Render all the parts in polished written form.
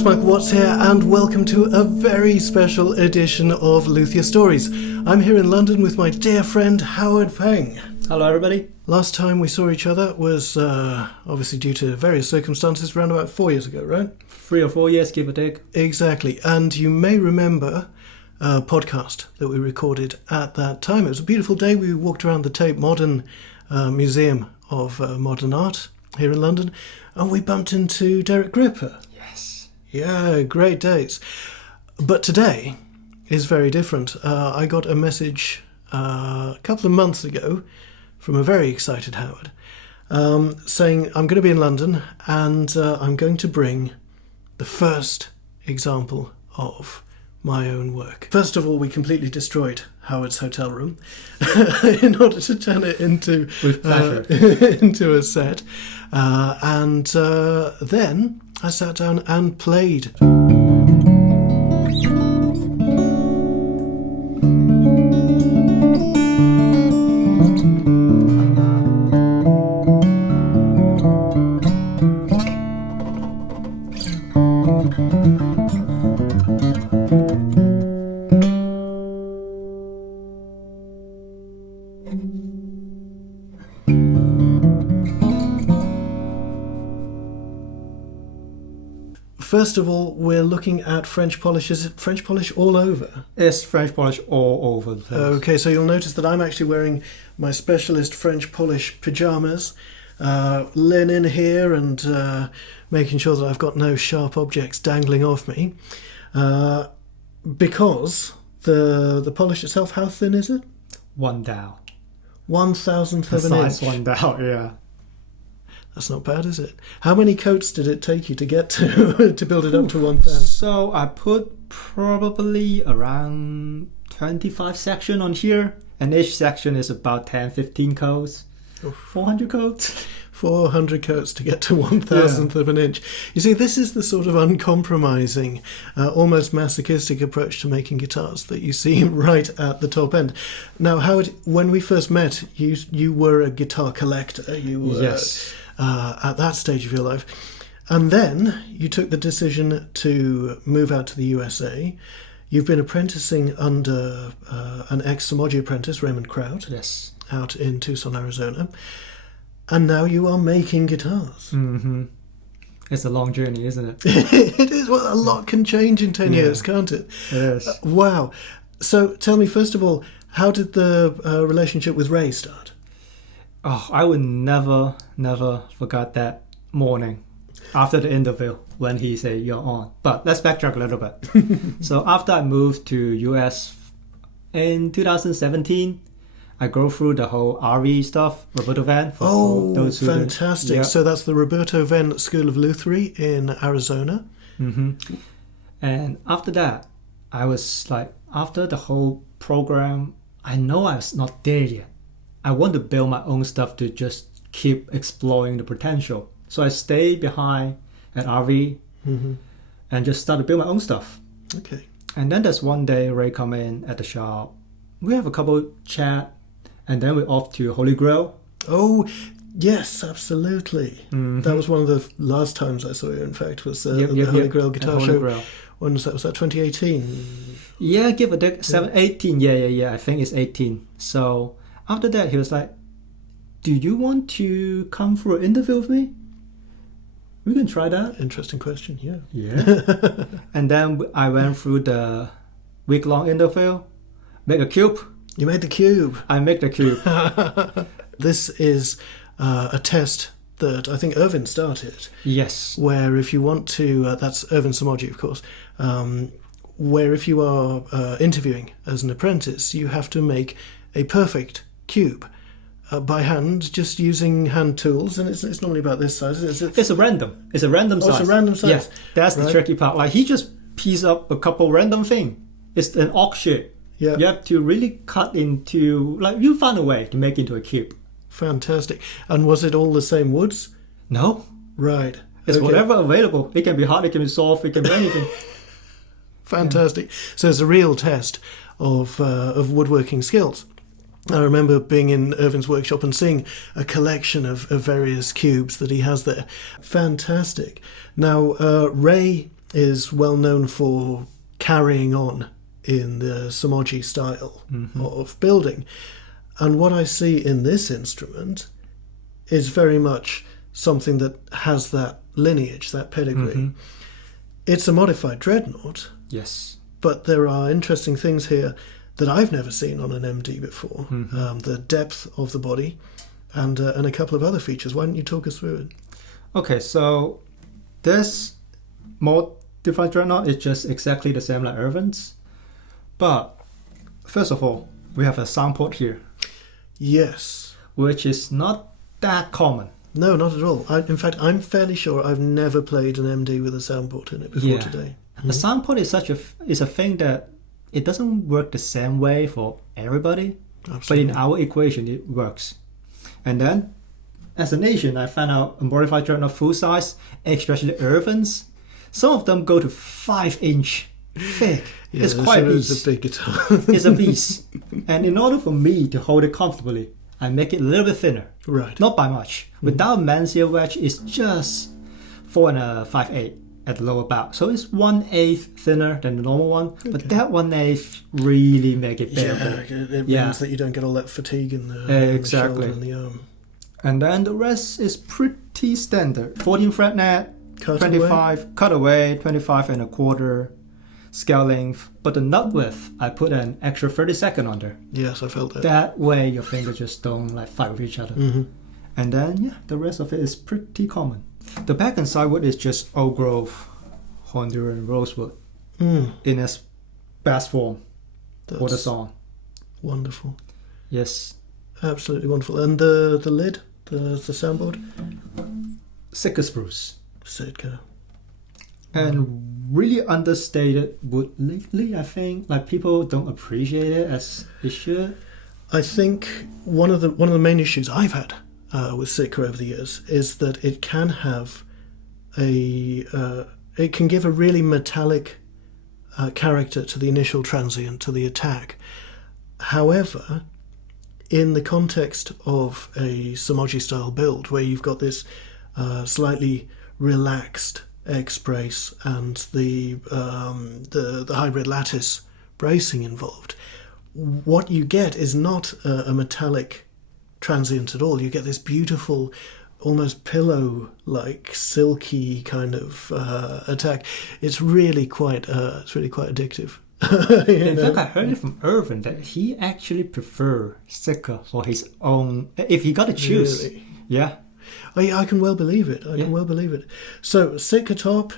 it's Michael Watts here, and welcome to a very special edition of Luthier Stories. I'm here in London with my dear friend Howard Feng. Hello everybody. Last time we saw each other was obviously due to various circumstances around about 4 years ago, right? 3 or 4 years, give or take. Exactly, and you may remember a podcast that we recorded at that time. It was a beautiful day. We walked around the Tate Modern Museum of Modern Art here in London, and we bumped into Derek Gripper. Yes. Yeah, great days. But today is very different. I got a message a couple of months ago from a very excited Howard saying I'm going to be in London and I'm going to bring the first example of my own work. First of all, we completely destroyed Howard's hotel room in order to turn it into into a set. And then I sat down and played. First of all, we're looking at French polish. Is it French polish all over? It's French polish all over the place. Okay, so you'll notice that I'm actually wearing my specialist French polish pyjamas, linen here, and making sure that I've got no sharp objects dangling off me. Because the polish itself, how thin is it? 1 thou. 1,000th of an inch. Size 1 thou, yeah. That's not bad, is it? How many coats did it take you to get to to build it up to 1,000? So I put probably around 25 sections on here, and each section is about 10-15 coats. 400 coats. 400 coats to get to 1,000th of an inch. You see, this is the sort of uncompromising, almost masochistic approach to making guitars that you see right at the top end. Now, Howard, when we first met, you were a guitar collector. You were, yes. At that stage of your life. And then you took the decision to move out to the USA. You've been apprenticing under an ex-Somogyi apprentice, Raymond Kraut, Yes. out in Tucson, Arizona. And now you are making guitars. Mm-hmm. It's a long journey, isn't it? It is. Well, a lot can change in 10 years, can't it? It is. Wow. So tell me, first of all, how did the relationship with Ray start? Oh, I would never forget that morning after the interview when he said, "You're on." But let's backtrack a little bit. So after I moved to US in 2017, I go through the whole RV stuff, Roberto Venn. Oh, those fantastic. Yeah. So that's the Roberto Venn School of Luthery in Arizona. Mm-hmm. And after that, I was like, after the whole program, I know I was not there yet. I want to build my own stuff to just keep exploring the potential. So I stayed behind at RV and just started to build my own stuff. Okay. And then there's one day Ray come in at the shop. We have a couple chat, and then we're off to Holy Grail. Oh, yes, absolutely. Mm-hmm. That was one of the last times I saw you, in fact, was the Holy Grail guitar show. Grail. When was that? Was that 2018? Yeah, give or take 18. Yeah. I think it's 18. So after that, he was like, "Do you want to come for an interview with me? We can try that." Interesting question, yeah. Yeah. And then I went through the week-long interview, make a cube. You made the cube. I make the cube. This is a test that I think Ervin started. Yes. Where if you want to, that's Ervin Somogyi, of course, where if you are interviewing as an apprentice, you have to make a perfect cube by hand, just using hand tools, and it's normally about this size. It's a random. It's a random size. It's a random size. Yeah, that's the tricky part. Like he just pieced up a couple random thing. It's an ox shape. Yeah. You have to really cut into, like, you find a way to make it into a cube. Fantastic. And was it all the same woods? No. Right. It's whatever available. It can be hard, it can be soft, it can be anything. Fantastic. Yeah. So it's a real test of woodworking skills. I remember being in Ervin's workshop and seeing a collection of various cubes that he has there. Fantastic. Now, Ray is well known for carrying on in the Somogyi style of building. And what I see in this instrument is very much something that has that lineage, that pedigree. It's a modified Dreadnought, Yes. but there are interesting things here that I've never seen on an MD before. The depth of the body and a couple of other features. Why don't you talk us through it? Okay, so this Modified Dreadnought is just exactly the same like Ervin's. But first of all, we have a sound port here, Yes. which is not that common. No, not at all. In fact, I'm fairly sure I've never played an MD with a soundboard in it before today. A sound port is a thing that it doesn't work the same way for everybody, Absolutely. but in our equation it works. And then, as a nation, I found out a Modified Dreadnought full size, especially Ervin's, some of them go to 5-inch thick. Yeah, It's quite a it's beast. a big guitar. It's a beast. And in order for me to hold it comfortably, I make it a little bit thinner. Right. Not by much. Without Mansell wedge, it's just 4 5/8 at the lower bow. So it's 1/8 thinner than the normal one. But that 1/8 really make it bearable. Yeah, it means that you don't get all that fatigue in the Exactly. shoulder and the arm. And then the rest is pretty standard. 14 fret net, Cutaway. 25 cutaway, 25 and a quarter scale length. But the nut width, I put an extra 30-second under. Yes, I felt that. That way your fingers just don't like fight with each other. And then the rest of it is pretty common. The back and side wood is just old growth Honduran rosewood in its best form for the That's song. wonderful. Yes. Absolutely wonderful. And the lid, the soundboard? Sitka spruce. Sitka. And really understated wood lately, I think. Like people don't appreciate it as it should. I think one of the main issues I've had with Sitka over the years is that it can have it can give a really metallic character to the initial transient, to the attack. However, in the context of a Somogyi style build where you've got this slightly relaxed X brace and the hybrid lattice bracing involved, what you get is not a metallic transient at all. You get this beautiful, almost pillow-like, silky kind of attack. It's really quite addictive. In fact, I heard it from Ervin that he actually prefer Sitka for his own. If he got to choose, Really? yeah. I can well believe it. I can well believe it. So, Sitka top,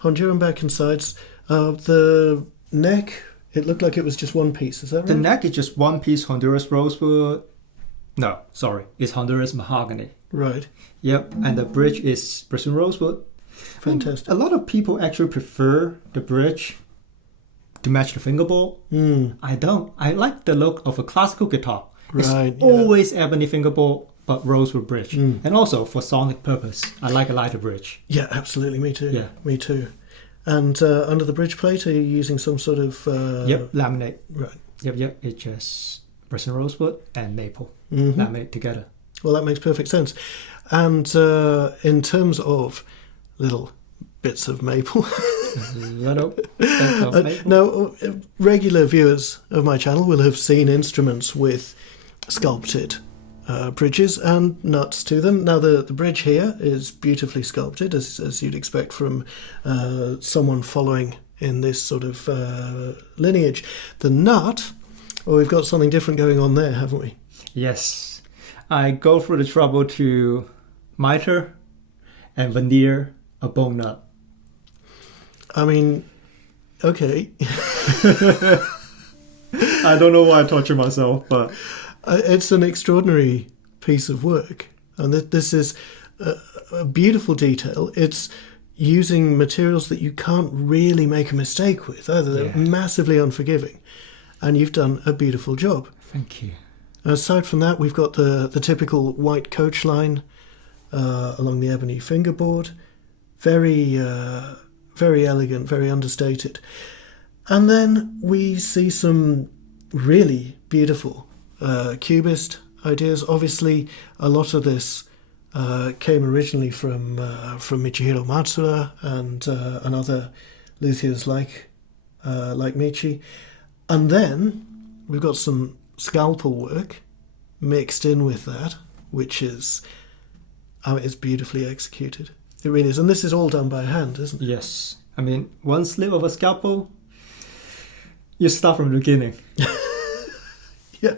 Honduran back and sides. The neck, it looked like it was just one piece. Is that right? The neck is just one piece Honduras rosewood. No, sorry, it's Honduras mahogany. Right. Yep, and the bridge is Brazilian rosewood. Fantastic. A lot of people actually prefer the bridge to match the fingerboard. I don't. I like the look of a classical guitar. It's Right, yeah. always ebony fingerboard, but rosewood bridge. And also for sonic purpose, I like a lighter bridge. Yeah, absolutely. Me too. Yeah. Me too. And under the bridge plate, are you using some sort of... Yep, laminate. Right. Yep. It's just Brazilian rosewood and maple laminate together. Well, that makes perfect sense. And in terms of little bits of maple... Little bit of maple. Now, regular viewers of my channel will have seen instruments with sculpted bridges and nuts to them. Now, the bridge here is beautifully sculpted, as you'd expect from someone following in this sort of lineage. The nut, well, we've got something different going on there, haven't we? Yes, I go through the trouble to miter and veneer a bone nut. I mean, okay. I don't know why I torture myself, but It's an extraordinary piece of work. And this is a beautiful detail. It's using materials that you can't really make a mistake with either. They're massively unforgiving. And you've done a beautiful job. thank you. Aside from that, we've got the typical white coach line along the ebony fingerboard. Very, very elegant, very understated. And then we see some really beautiful cubist ideas. Obviously, a lot of this came originally from Michihiro Matsuda and other luthiers like Michi. And then we've got some scalpel work mixed in with that, which is, it's beautifully executed. It really is. And this is all done by hand, isn't it? Yes. I mean, one slip of a scalpel, you start from the beginning. Yeah,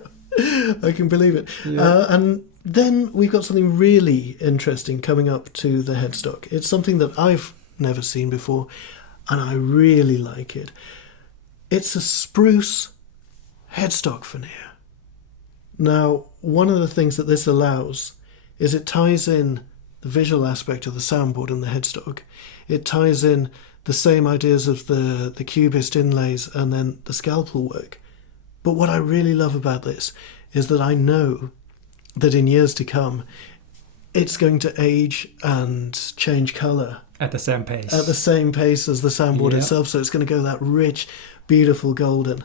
I can believe it. Yeah. And then we've got something really interesting coming up to the headstock. It's something that I've never seen before, and I really like it. It's a spruce headstock veneer. Now, one of the things that this allows is it ties in the visual aspect of the soundboard and the headstock. It ties in the same ideas of the cubist inlays and then the scalpel work. But what I really love about this is that I know that in years to come, it's going to age and change colour. At the same pace. At the same pace as the soundboard itself, so it's going to go that rich, beautiful golden.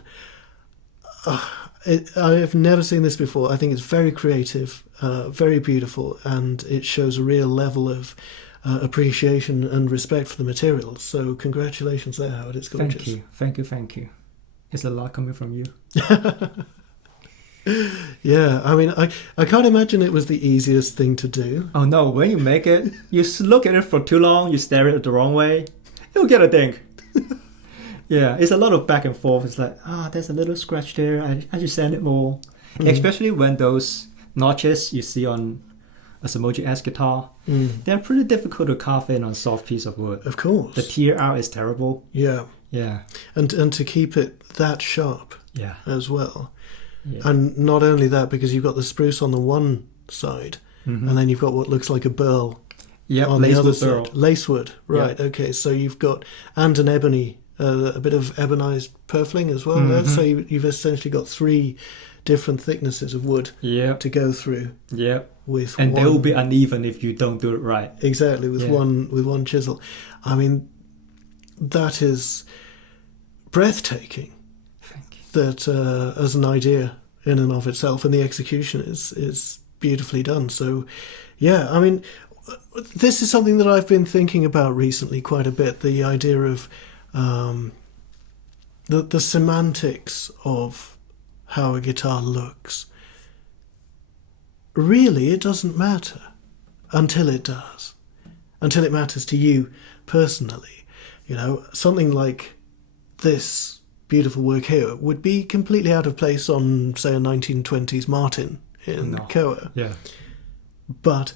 I've never seen this before. I think it's very creative, very beautiful, and it shows a real level of appreciation and respect for the materials. So congratulations there, Howard. It's gorgeous. Thank you. It's a lot coming from you. Yeah, I mean, I can't imagine it was the easiest thing to do. Oh no, when you make it, you look at it for too long, you stare at it the wrong way, you'll get a ding. Yeah, it's a lot of back and forth. It's like, there's a little scratch there, I should sand it more. Especially when those notches you see on a Somogyi S guitar, they're pretty difficult to carve in on a soft piece of wood. Of course. The tear out is terrible. Yeah. Yeah. And to keep it that sharp as well. Yeah. And not only that, because you've got the spruce on the one side, and then you've got what looks like a burl on the other side. Lacewood, right, okay. So you've got, and an ebony, a bit of ebonized purfling as well there. So you've essentially got 3 different thicknesses of wood to go through. Yeah. And they will be uneven if you don't do it right. Exactly, with one chisel. I mean, that is breathtaking. That as an idea in and of itself, and the execution is beautifully done. So, yeah, I mean, this is something that I've been thinking about recently quite a bit. The idea of the semantics of how a guitar looks. Really, it doesn't matter until it does, until it matters to you personally. You know, something like this beautiful work here would be completely out of place on, say, a 1920s Martin in Koa. Yeah. But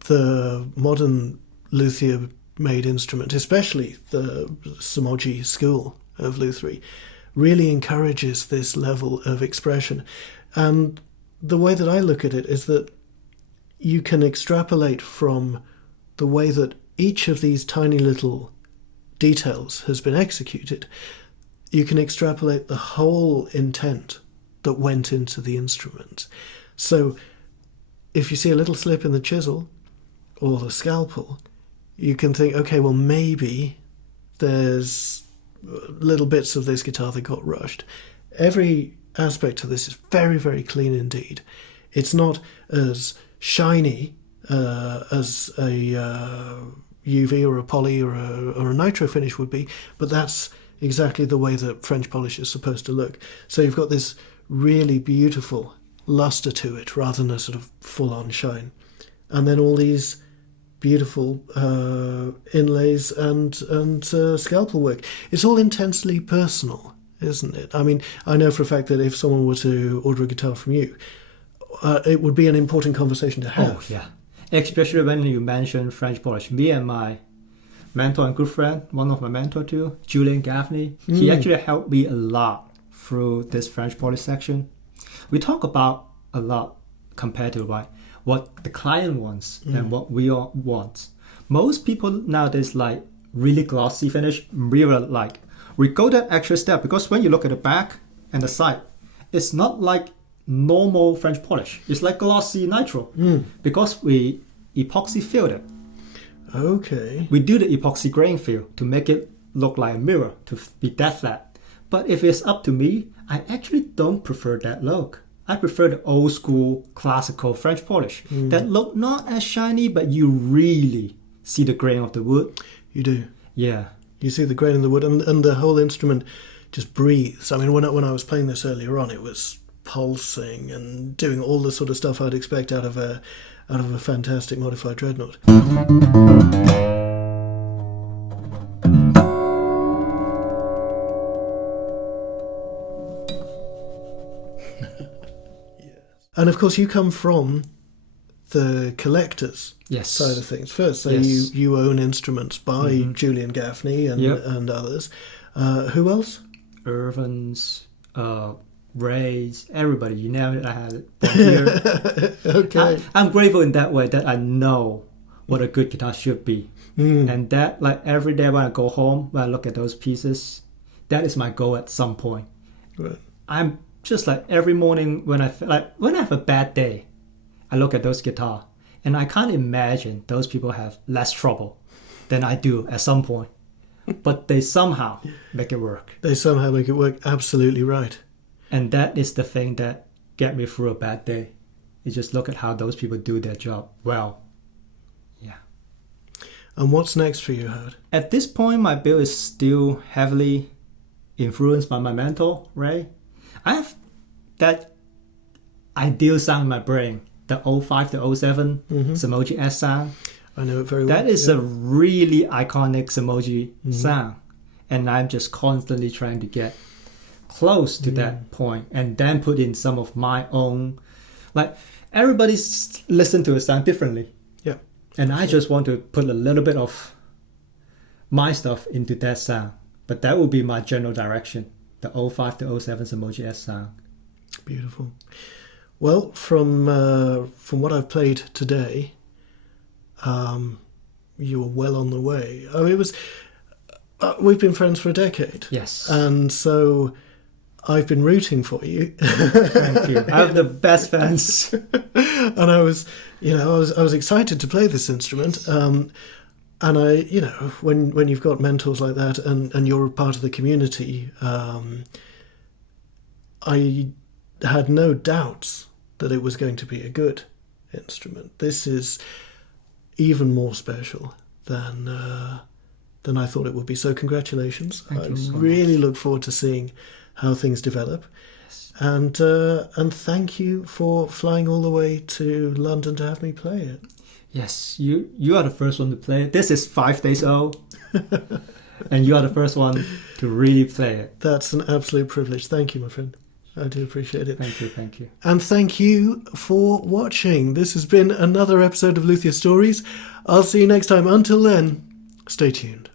the modern luthier-made instrument, especially the Somogyi school of lutherie, really encourages this level of expression. And the way that I look at it is that you can extrapolate from the way that each of these tiny little details has been executed. You can extrapolate the whole intent that went into the instrument. So if you see a little slip in the chisel or the scalpel, you can think, okay, well, maybe there's little bits of this guitar that got rushed. Every aspect of this is very, very clean indeed. It's not as shiny as a UV or a poly or a nitro finish would be, but that's exactly the way that French polish is supposed to look. So you've got this really beautiful luster to it rather than a sort of full-on shine. And then all these beautiful inlays and scalpel work. It's all intensely personal, isn't it? I mean, I know for a fact that if someone were to order a guitar from you, it would be an important conversation to have. Oh, yeah. Especially when you mention French polish. Me and my mentor and good friend, one of my mentor too, Julian Gaffney, he actually helped me a lot through this French polish section. We talk about a lot compared to what the client wants and what we all want. Most people nowadays like really glossy finish, really like. We go that extra step because when you look at the back and the side, it's not like normal French polish. It's like glossy nitro because we epoxy filled it. Okay. We do the epoxy grain fill to make it look like a mirror, to be that flat. But if it's up to me, I actually don't prefer that look. I prefer the old school classical French polish that look not as shiny, but you really see the grain of the wood. You do. Yeah. You see the grain in the wood, and the whole instrument just breathes. I mean, when I was playing this earlier on, it was pulsing and doing all the sort of stuff I'd expect out of a fantastic Modified Dreadnought. And of course, you come from the collectors side of things first. So you own instruments by Julian Gaffney and others. Who else? Ervin's, Ray's, everybody. You name it, I had it here. Okay. I'm grateful in that way that I know what a good guitar should be. And that, like, every day when I go home, when I look at those pieces, that is my goal at some point. Right. I'm just like every morning when I have a bad day, I look at those guitar and I can't imagine those people have less trouble than I do at some point. But they somehow make it work. They somehow make it work. Absolutely right. And that is the thing that get me through a bad day. You just look at how those people do their job well. Yeah. And what's next for you, Howard? At this point, my build is still heavily influenced by my mentor, Ray. I have that ideal sound in my brain, the 05 to 07 Somogyi S sound. I know it very well. That is a really iconic Somogyi sound. And I'm just constantly trying to get close to that point and then put in some of my own. Like, everybody's listen to a sound differently. Yeah. And I just want to put a little bit of my stuff into that sound. But that will be my general direction. The 05 to 07 Somogyi S sound. Beautiful. Well, from what I've played today, you were well on the way. I mean, it was. We've been friends for a decade. Yes. And so I've been rooting for you. Thank you. I have the best fans. And I was excited to play this instrument. And I, when you've got mentors like that and you're a part of the community, I had no doubts that it was going to be a good instrument. This is even more special than I thought it would be. So congratulations. Thank you so really much. look forward to seeing how things develop. Yes. And thank you for flying all the way to London to have me play it. Yes, you are the first one to play it. This is 5 days old. And you are the first one to really play it. That's an absolute privilege. Thank you, my friend. I do appreciate it. Thank you. And thank you for watching. This has been another episode of Luthier Stories. I'll see you next time. Until then, stay tuned.